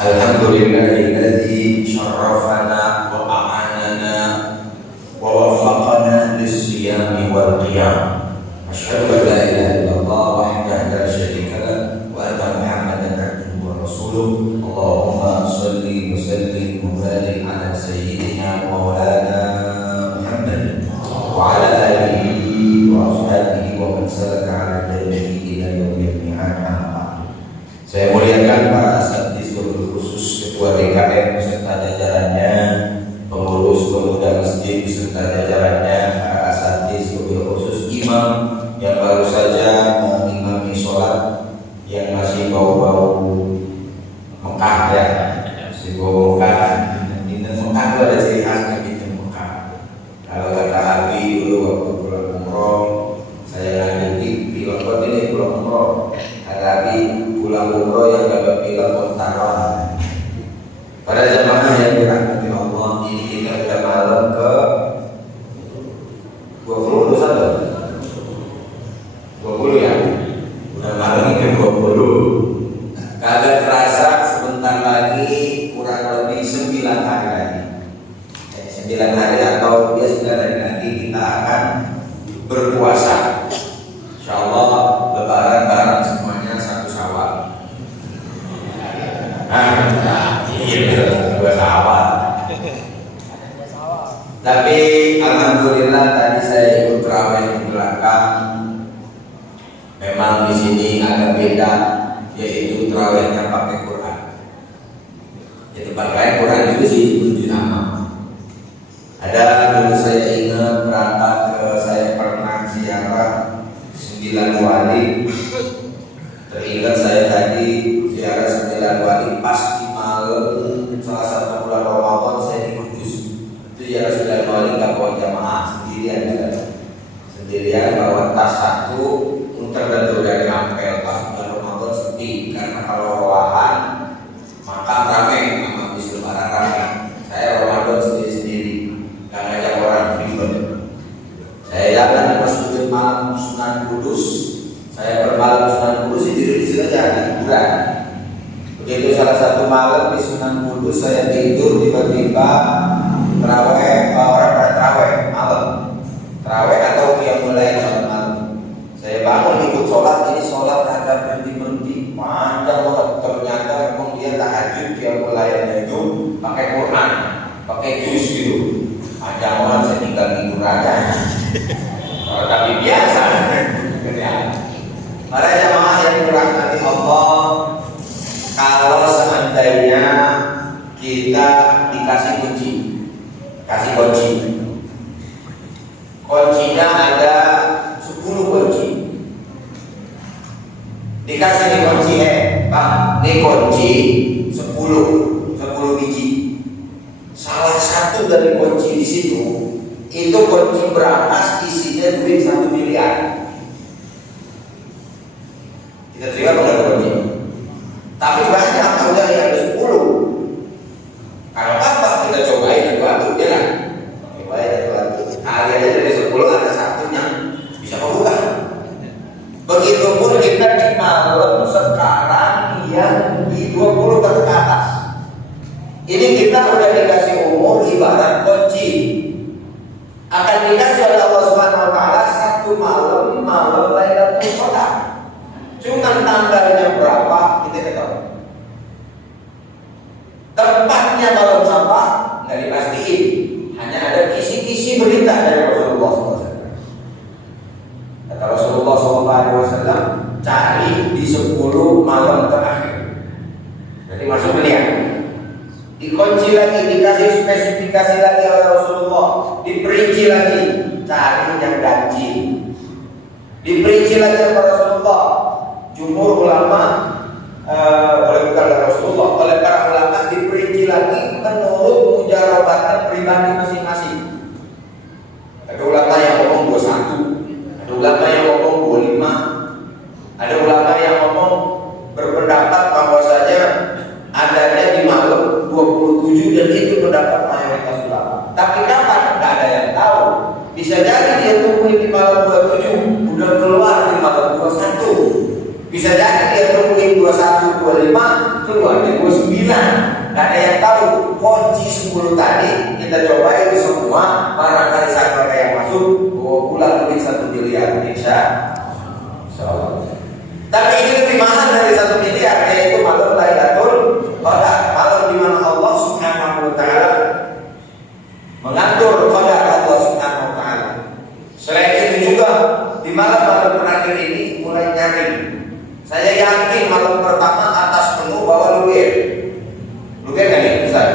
Alhamdulillahilladzi syarrafana wa a'anana wa waffaqana lis-siyami wal qiyam. Asyhadu an la ilaha illallah wahdahu la syarika lahu wa anna Muhammadan abduhu wa rasuluh. Allahumma shalli wa sallim wa barik ala sayyidina wa maulana Muhammad wa ala alihi wa ashabihi wa man salaka ala darihi ila yaumil mi'ad. Saya muliakan para asatidz khusus Ketua DKM beserta jajarannya, pengurus pemuda masjid beserta jajarannya, para asatidz khusus imam yang baru saja mengimami sholat yang masih bau-bau Mekah ya, masih bau Mekah. Ini Mekah itu ada ciri khasnya gitu Mekah. Kalau kata Abi dulu waktu pulang umroh, saya ngaji di Lombok ini pulang umroh. Kata Abi pulang umroh yang gak berpilah kontaran. Pada jamaah yang dirahmati Allah, ini kita sudah malam ke 20 ya. Udah malam ke 20. Kagak terasa sebentar lagi kurang lebih 9 hari lagi. 9 hari atau 9 hari lagi kita akan berpuasa. Insyaallah lebaran bareng semuanya satu Syawal. Dua Syawal. Tapi alhamdulillah tadi saya ikut tarawih di belakang. Memang di sini agak beda, yaitu tarawihnya pakai Quran. Ya tempat lain Quran itu sih kunci nama. Ada dulu saya ingat berangkat ke saya pernah ziarah 9 wali. Teringat saya tadi ziarah 9 wali pas di malam salah satu bulan Ramadan saya di Kudus. Itu ziarah 9 wali nggak bawa jamaah, sendirian bawa tas satu, muter dan dari Ampel. Pas bulan Ramadan sepi karena kalau rowahan maka ramai, habis lebaran ramai. Saya Ramadan sendiri nggak ngajak orang ribet. Saya jalan di Masjid malam Sunan Kudus. Saya bermalam Sunan Kudus di saja di kuburan. Begitu salah satu malam di Sunan Kudus saya tidur, tiba-tiba terawih, orang pada terawih malam, terawih atau qiyamul lail malam. Saya bangun ikut sholat, ini sholat agak berhenti panjang banget. Ternyata memang dia tahajud qiyamul lailnya itu pakai Quran, pakai juz gitu. Panjang banget, saya tinggal tidur aja. Tapi biasa. Para jamaah yang dirahmati Allah, kalau seandainya kita dikasih kunci, kuncinya ada 10 kunci. Dikasih di kunci, Pak, ini kunci 10 biji. Salah satu dari kunci di situ itu kunci berantas, isinya duit 1 miliar. Kita terima pada kunci. Tapi banyak udah yang ada 10. Kalau apa kita cobain satu ya kan? Cobain satu. Kali aja dari 10 ada satu yang bisa membuka. Begitupun kita di malam sekarang yang di 20 ke atas. Ini kita udah dikasih umur ibarat kunci. Akan dikasih oleh Allah Subhanahu wa taala satu malam Lailatul Qadar. Cuma tanggalnya berapa kita tidak tahu. Tempatnya malam apa nggak dipastiin. Hanya ada kisi-kisi berita dari Rasulullah SAW. Kata Rasulullah SAW, cari di 10 malam terakhir. Jadi masuk beliau. Dikunci lagi, dikasih spesifikasi lagi oleh Rasulullah, diperinci lagi, cari yang ganjil. Diperinci lagi oleh Rasulullah. Jumhur ulama oleh Rasulullah, oleh para ulama diperinci lagi menurut mujarabatan pribadi masing-masing. Ada ulama yang ngomong 21, ada ulama yang ngomong 25, ada ulama yang ngomong berpendapat bahwasanya adanya di malam 27 dan itu pendapat mayoritas ulama. Tapi kapan? Nggak ada yang tahu. Bisa jadi dia tungguin di malam 27 udah keluar di malam 21. Bisa jadi dia tungguin 21 25 keluar 29. Gak ada yang tahu. Kunci 10 tadi kita cobain semua. Barangkali satu ada yang masuk, bawa pulang duit 1 miliar, insya Allah. Tapi ini lebih mahal dari 1 miliar, yaitu malam Lailatul Qadar, malam di mana Allah Subhanahu wa taala mengatur qadar Allah Subhanahu wa taala. Selain itu juga di malam-malam terakhir ini mulai nyaring. Saya yakin malam pertama atas penuh bawa luber. Luber kan nih, Ustaz?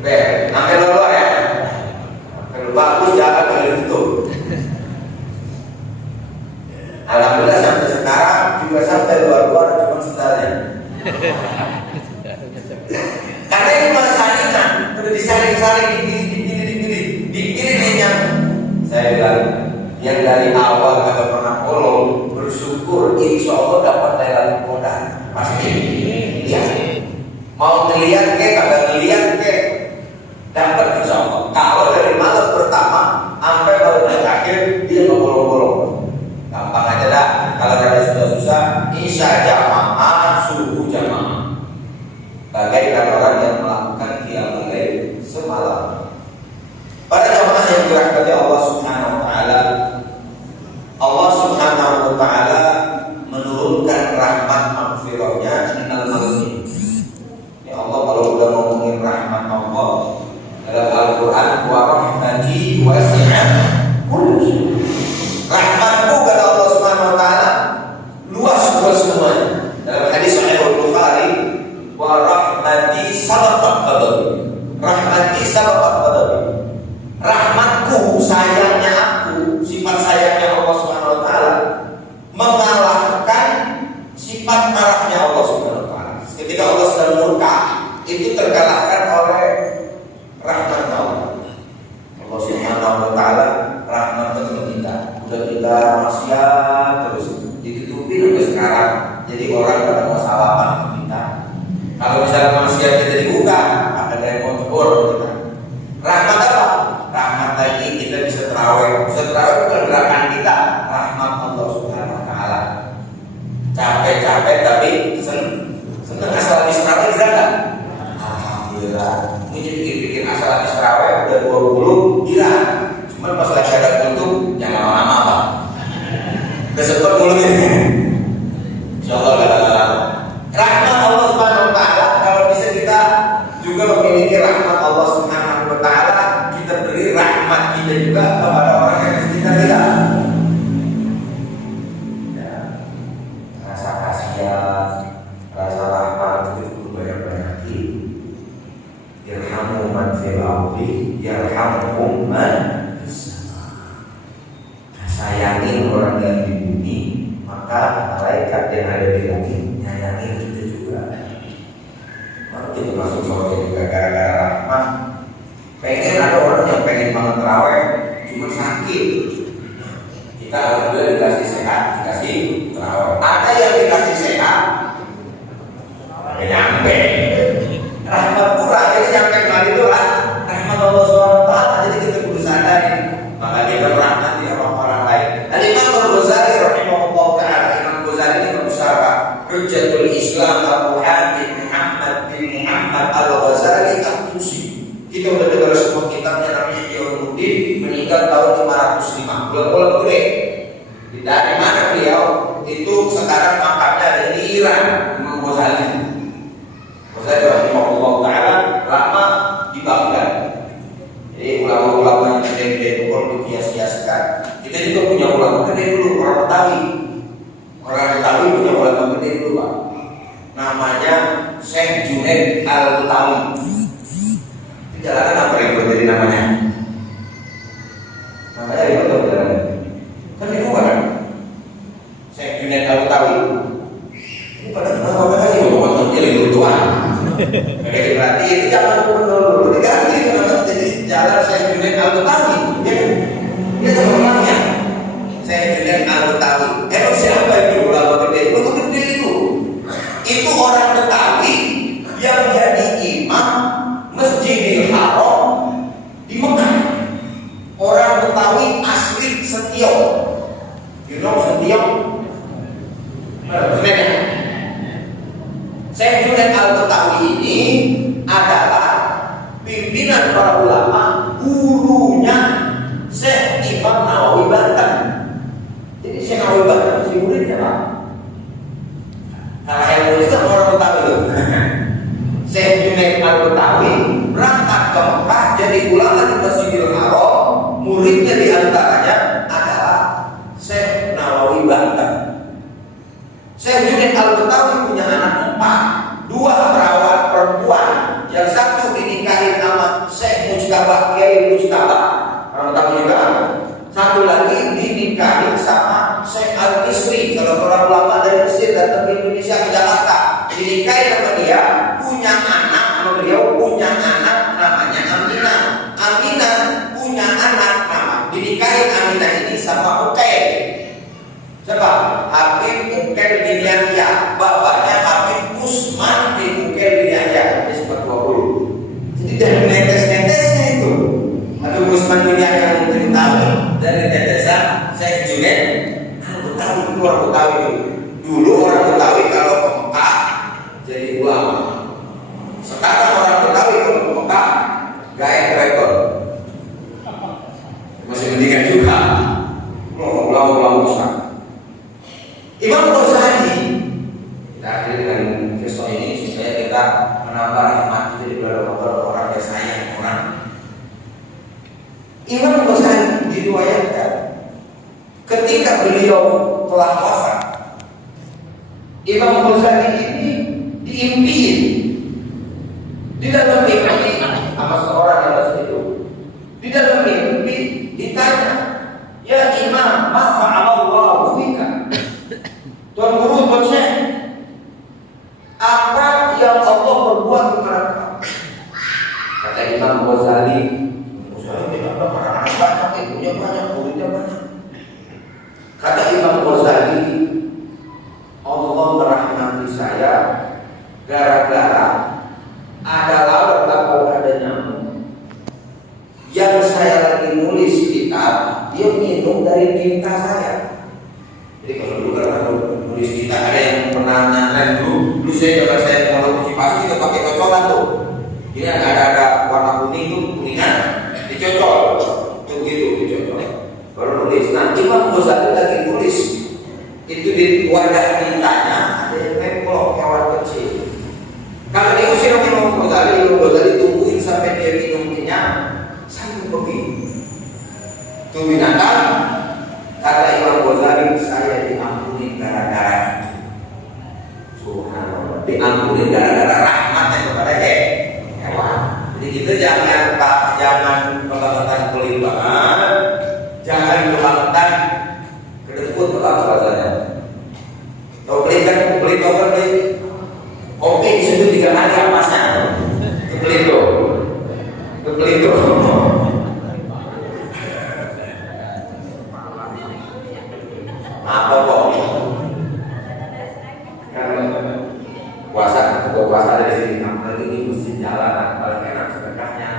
Luber. Sampai luar ya. Kalau bagus jangan kalau tutup. Alhamdulillah sampai sekarang juga sampai luar-luar cuma setelahnya. Karena ini malah saringan, udah disaring-saring, dipilih yang saya bilang yang dari awal kagak pernah bolong, bersyukur insya Allah dapat Lailatul Qadar pasti. Ya, mau ngeliat ke kagak ngeliat ke dapat insya Allah. Kalau dari malam pertama sampai malam terakhir dia nggak bolong-bolong. Gampang aja dah. Kalau ada susah-susah, isya jamaah, subuh jamaah. Bagaikan orang yang melakukan qiyamul lail semalam. Para jamaah yang dirahmati Allah Subhanahu wa taala, Allah Subhanahu wa taala menurunkan rahmat maghfirahnya di malam ini. Ya Allah, kalau udah ngomongin rahmat Allah dalam Al-Qur'an, wa rahmati wasi'at kulli syai. Rahmatku kata Allah Subhanahu wa taala luas semuanya. Dalam hadis sahih Bukhari, wa rahmati sabaqat ghadabi. Rahmati sabaqat ghadabi. Rahmatku, sayangnya aku, sifat sayangnya Allah Subhanahu wa taala mengalahkan sifat marahnya Allah Subhanahu wa taala. Ketika Allah sedang murka, itu terkalahkan oleh rahmat Allah. Allah Subhanahu wa taala rahmat bagi kita. Udah kita maksiat terus ditutupin sampai sekarang. Jadi orang pada mau salaman sama kita. Kalau misalnya maksiat kita dibuka, ada yang mau tegur kita. Rahmat apa? Rahmat lagi kita bisa terawih. Bisa terawih bukan gerakan kita, rahmat Allah Subhanahu wa taala. Capek-capek tapi seneng asal habis terawih gerakan. Alhamdulillah. Ini pikir-pikir asal habis terawih udah 20 gila. Cuman pas lagi ada kuntung jangan lama-lama Pak. Kesempet mulut ini. Insyaallah kata rahmat Allah Subhanahu wa taala. Kalau bisa kita juga memiliki rahmat Allah Subhanahu wa taala, kita beri rahmat kita juga kepada orang yang di sekitar kita. Ya, rasa kasihan, rasa rahmat itu banyak-banyak. Irhamu man fil ardi yarhamkum man fis sama. Sayangin orang yang di bumi, maka malaikat yang ada di langit nyayangin kita juga. Maka kita masuk surga juga gara-gara rahmat. Pengen ada orang yang pengen banget terawih, cuma sakit. Kita alhamdulillah dikasih sehat, dikasih terawih. Ada yang dikasih sehat, nggak nyampe. Rahmat kurang, jadi nyampe kali itu rahmat Allah SWT. Jadi kita kudu sadar, maka kita rahmat di orang-orang lain. Imam Al-Ghazali rahimahullah taala, Imam Ghazali ini berusaha Hujjatul Islam Abu Hamid Muhammad bin Muhammad Al-Ghazali Al-Tusi. Kita udah dengar semua kitabnya, namanya Iyaunuddin, meninggal tahun 505. Bulan-bulan gede. Dari mana beliau? Itu sekarang makamnya ada di Iran. Imam Ghazali. Ghazali rahimahullah taala lama di Baghdad. Jadi ulama-ulama yang gede-gede itu kalau dikias-kiaskan, kita juga punya ulama gede dulu, orang Betawi. Orang Betawi punya ulama gede dulu Pak. Namanya Syekh Junaid Al-Betawi. Itu jalanan apa yang jadi namanya? Namanya ribet atau jalanan? Kan itu kan Syekh Junaid Al-Betawi. Ini pada kenapa sih ngomong jadi lutuan? Kayak berarti itu jangan dulu diganti jadi jalan Syekh Junaid Al-Betawi. Dia namanya Syekh Junaid Al-Betawi. Emang siapa itu ulama gede? Ulama gede itu. Itu orang Betawi yang jadi imam Masjidil Haram di Mekah. Orang Betawi asli Setiok. You know Setiok? Sebenarnya Syekh Junaid Al-Betawi ini adalah pimpinan para ulama, gurunya Syekh Imam Nawawi Banten. Jadi Syekh Nawawi Banten masih muridnya Pak. Kalau ilmu itu orang Betawi loh. Syekh Junaid Al-Betawi berangkat ke Mekah jadi ulama di Masjidil Haram. Muridnya diantaranya adalah Syekh Nawawi Banten. Syekh Junaid Al-Betawi punya anak 4, 2 perawat perempuan, yang satu dinikahi sama Syekh Mujtabah, Kiai Mujtabah, orang tahu juga. Satu lagi dinikahi sama Syekh Al-Misri, salah seorang ulama dari Mesir datang ke Indonesia ke Jakarta. Dinikahi sama dia, punya anak sama beliau, punya anak namanya Aminah. Aminah punya anak nama dinikahi Aminah ini sama Uqail. Siapa? Habib Uqail bin Yahya, bapaknya Habib Usman bin Uqail bin Yahya, disebut 20. Jadi dari netes-netesnya itu Habib Usman bin Yahya yang tahu dari tetesan Syekh Junaid Al-Betawi, itu orang Betawi itu. Dulu orang Betawi kalau ke Mekah jadi ulama. Sekarang orang Betawi kalau ke Mekah gaya travel. Masih mendingan juga. Ulama-ulama besar. Imam Ghazali, kita akhiri dengan kisah ini supaya kita menambah rahmat kita di bulan Ramadan, orang yang sayang orang. Imam Ghazali diriwayatkan ketika beliau telah wafat, Imam Ghazali ini diimpiin di dalam mimpi sama seorang yang masih hidup. Di dalam mimpi ditanya, ya Imam, ma fa'alallahu bika? Tuan Guru, Tuan Syekh, apa yang Allah berbuat kepada kamu? Kata Imam Ghazali, tidak ada anak banyak, ibunya banyak, muridnya banyak. Kata Imam Ghazali, Allah merahmati saya gara-gara ada lalat atau ada nyamuk yang saya lagi nulis kitab, dia minum dari tinta saya. Jadi kalau dulu karena nulis kitab ada yang pernah nyantai dulu saya coba saya mau pasti kita pakai cocokan tuh. Ini ada warna kuning tuh, kuningan dicocol, tuh gitu dicocol. Baru nulis. Nah Imam Ghazali lagi nulis itu di wadah tintanya ada yang nempel hewan kecil. Kalau diusir Imam Ghazali tungguin sampai dia minum kenyang. Sampai begini itu binatang, kata Imam Ghazali, saya diampuni gara-gara itu. Subhanallah, diampuni gara-gara rahmatnya kepada hewan. Jadi kita jangan kebangetan kulit banget, jangan kebangetan kedekut bahasanya. Kau beli kopi di situ 3 kali amasnya, kebeli tuh. Apa kok? Puasa dari sini, apalagi ini mesti jalan, paling enak sedekahnya.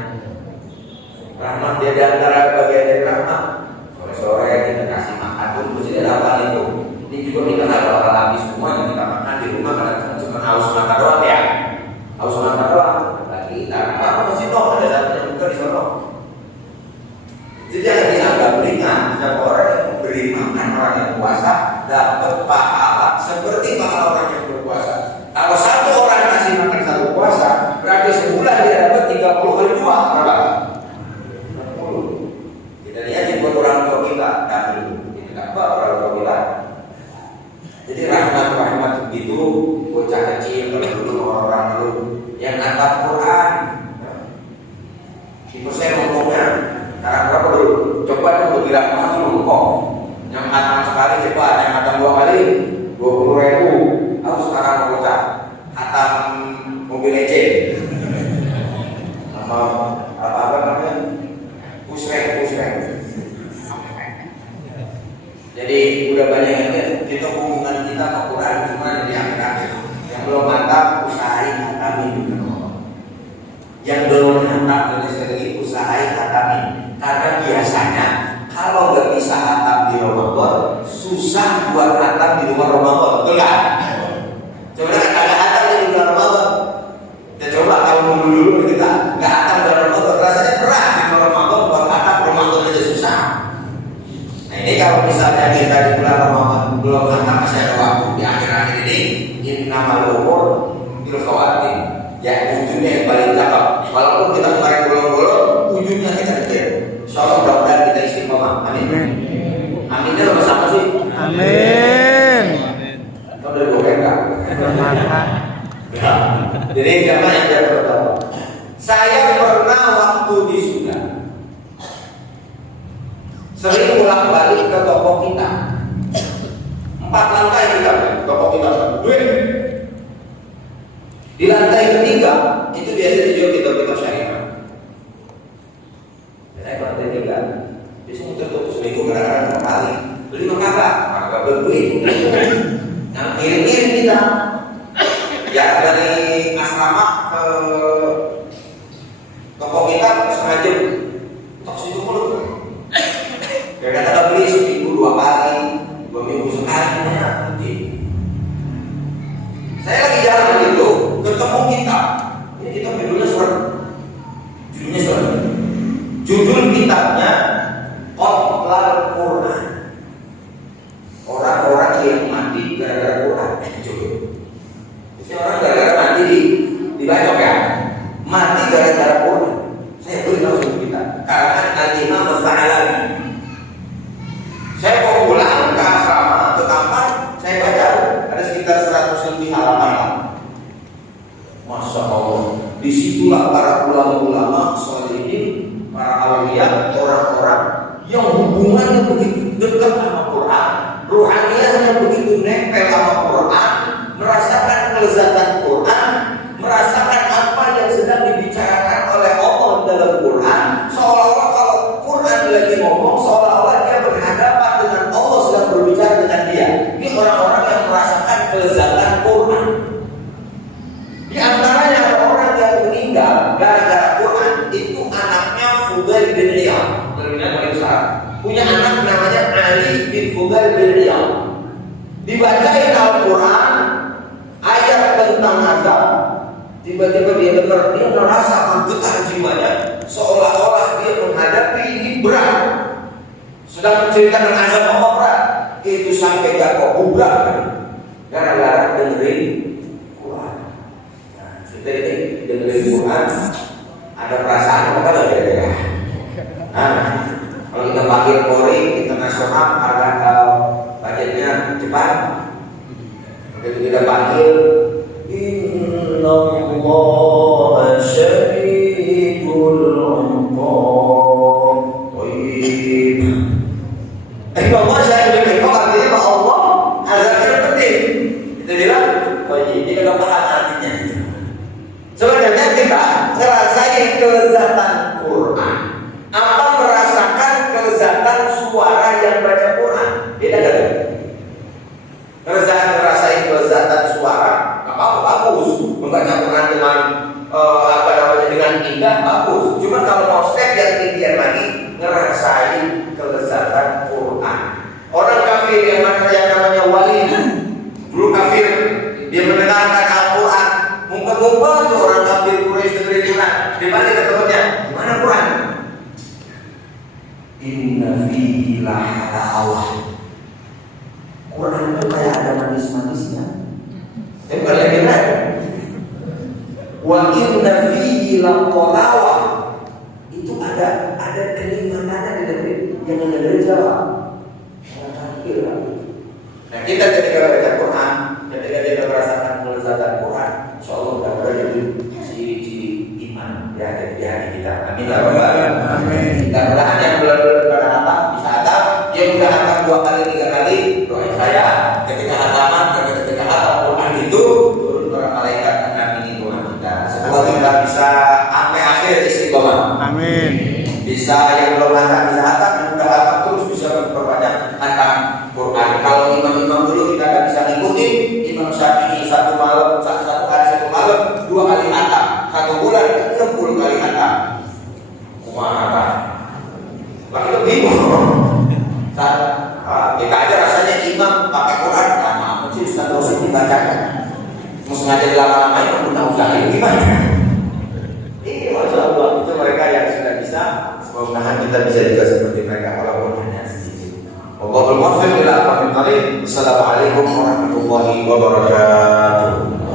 Rahmat dia di antara bagian dari rahmat. Sore-sore kita kasih makan pun mesti ada apa itu. Ini juga kita nggak bakal habis semua yang kita makan di rumah kadang cuma haus makan doang ya. Haus makan doang. Karena masih dong ada satunya buka di sana. Jadi jangan dianggap ringan. Siapa orang yang memberi makan orang yang puasa dapat pahala seperti pahala orang yang berpuasa. Kalau satu orang ngasih makan satu puasa, berarti sebulan dia dapat 30 kali 2. Berapa? 60. Kita lihat buat orang tua kita, kita apa orang tua kita. Jadi rahmat begitu, bocah kecil kalau dulu orang dulu yang ngangkat Quran. Itu saya ngomongnya sekarang berapa dulu? Coba dulu dirahmat dulu kok. Yang khatam sekali cepat, yang khatam 2 kali 20.000. Aku sekarang bocah khatam mobil lecet. Sama apa namanya? Pusreng. Jadi udah banyak yang kita hubungan kita ke Quran gimana di akhirat. Yang belum mantap usahain khatamin. Yang belum mantap lagi usahain khatamin. Karena biasanya kalau nggak bisa khatam di Ramadan, susah buat khatam di luar Ramadan, betul kan? Coba ada khatam di luar belum khatam masih ada waktu di akhir-akhir ini. Innamal umur bil khawatim. Ya ujungnya yang paling cakep. Walaupun kita kemarin bolong-bolong, ujungnya kita kejar. Insyaallah mudah-mudahan kita istiqomah. Amin. Aminnya lo sama sih. Amin. Kau udah boleh kan? Ya. Jadi jangan yang jangan bertawa. Saya pernah waktu di Sudan sering pulang balik ke toko kita. 4 lantai kita, toko kita duit. Di lantai ketiga itu biasa dijual kitab-kitab syariah. Saya lantai 3. Biasanya tutup seminggu kadang-kadang 2 kali. Beli maka berduit. Yang kirim-kirim kita. Ya dari asrama ke toko kita setengah jam. Tok situ mulu. Kadang-kadang beli seminggu 2 kali, 2 minggu sekali. Nanti. Saya lagi jalan itu ketemu kita. Ini kita judulnya surat. Judul kitabnya Qotlal Quran. Orang-orang yang mati gara-gara Quran. Judul. Ini orang gara-gara mati dibacok ya. Mati gara-gara Quran. Saya beli langsung kita. Karena Al-Imam Al-Fa'alabi. Saya mau pulang ke asrama atau kampung, saya baca ada sekitar 100 lebih halaman. Masya Allah. Disitulah para ulama-ulama sholihin, para awliya, orang-orang yang hubungannya begitu dekat sama Quran, ruhaniyahnya begitu nempel sama Quran, merasakan kelezatan Quran, merasakan apa yang sedang dibicarakan oleh Allah dalam Quran, seolah-olah kalau Quran lagi ngomong, seolah-olah dia berhadapan dengan Allah sedang berbicara dengan dia. Ini orang-orang yang merasakan kelezatan Quran. Di antaranya orang yang meninggal gara-gara Quran itu anaknya Fudail bin Iyad. Punya anak namanya Ali bin Fudail bin Iyad. Dibacain Al-Quran ayat tentang azab, tiba-tiba dia dengar, dia merasa getar jiwanya, seolah-olah dia menghadapi ini berat. Sedang menceritakan azab Allah berat, itu sampai jatuh hubrak gara-gara dengerin Quran. Nah, kita ini dengerin Quran, ada perasaan apa lagi kira-kira? Kalau kita panggil Polri internasional, harga budgetnya cepat. Begitu kita panggil, Innallaha syadidul iqab. Innallaha syadidul iqab artinya bahwa Allah azabnya pedih. Kita bilang, ini tidak paham artinya. Sebenarnya kita ngerasain kelezatan Quran. Apa merasakan kelezatan suara yang baca Quran? Beda kan? Ngerasain kelezatan suara, apa bagus. Membaca Quran dengan dengan indah bagus. Cuma kalau mau step yang tinggian lagi, ngerasain kelezatan Quran. Orang kafir yang namanya wali, dulu kafir, dia mendengarkan Al-Quran, mumpet-mumpet tuh orang kafir Quraisy dengerin Quran. Di mana ketemunya? Di mana Quran? Inna fihi lahalawa. Quran itu kayak ada manis-manisnya. Tapi bukan lagi benar. Wa inna fihi laqalawa. Itu ada kenikmatannya di dalam yang ada dari Jawa. Nah, kita ketika baca Quran, ketika kita merasakan kelezatan Quran, insyaallah mudah-mudahan itu ciri-ciri iman ya di hati kita. Amin ya rabbal alamin. Mudah-mudahan yang belum pada hatam bisa hatam, yang sudah hatam 2 kali 3 kali, doain saya ketika hataman, ketika hatam Quran itu turun para malaikat akan ingin doa kita. Semoga kita bisa sampai akhir istiqomah. Amin. Bisa yang belum hatam bisa hatam, yang sudah hatam terus bisa memperbanyak hatam Quran. Kalau imam-imam dulu kita tidak bisa ngikutin, Imam Syafi'i satu hari 1 malam 2 kali hatam, 1 bulan 60 kali hatam. Kumaha? Lagi itu bingung. Kita aja rasanya imam pakai Quran, sama mesti Ustaz Rosi dibacakan. Mau sengaja lama-lama itu punya usaha gimana? Ini masya Allah itu mereka yang sudah bisa. Semoga kita bisa juga seperti mereka walaupun hanya sedikit. Wallahul muwaffiq ila aqwamit thoriq. Wassalamualaikum. wabarakatuh.